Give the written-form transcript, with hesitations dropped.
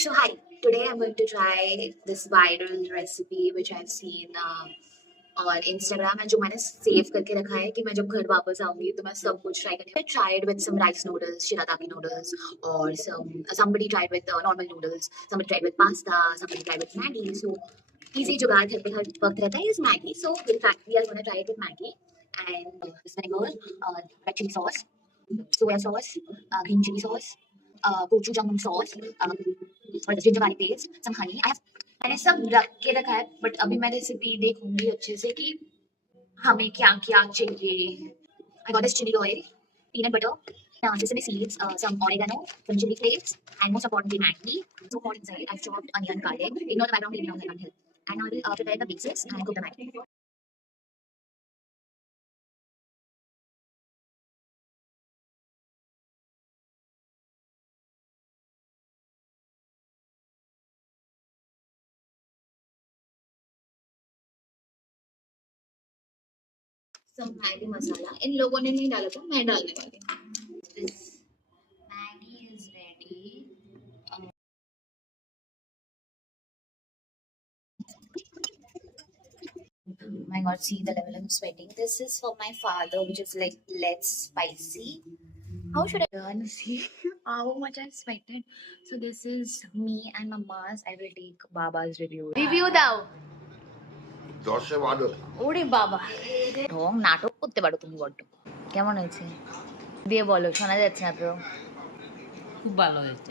So hi, today I'm going to try this viral recipe which I've seen on Instagram and जो मैंने save करके रखा है कि मैं जब घर वापस आऊंगी तो मैं सब कुछ ट्राई करूंगी. I tried with some rice noodles, shirataki noodles, or somebody tried with normal noodles, somebody tried with pasta, somebody tried with Maggi. So easy जुगाड़ घर पे हर वक्त रहता है is Maggi. So in fact we are going to try it with Maggi and this vinegar, red chili sauce, soya sauce, green chili sauce, gochujang sauce, और ginger garlic paste, सम हनी. मैंने सब रख के रखा है बट अभी मैं रेसिपी देखूंगी अच्छे से कि हमें क्या क्या चाहिए. I got this chili oil, peanut butter, sesame seeds, some oregano, some chili flakes, and most importantly Maggi. So what inside? I've chopped onion, garlic. Ignore the background, leave it on the hill. And I will prepare the bases and cook the Maggi. Some Maggi masala. इन लोगों ने नहीं डाला था, मैं डालने वाली हूँ. This Maggi is ready. Oh my god, see the level I'm sweating. This is for my father, which is like less spicy. How should I turn? See how much I sweated. So this is me and Mama's. I will take Baba's review. Review দাও. দশে ভালো ওরে বাবা ঢং নাটক করতে পারো তুমি বড্ড. কেমন হয়েছে দিয়ে বলো, শোনা যাচ্ছে না তো. খুব ভালো হয়েছে.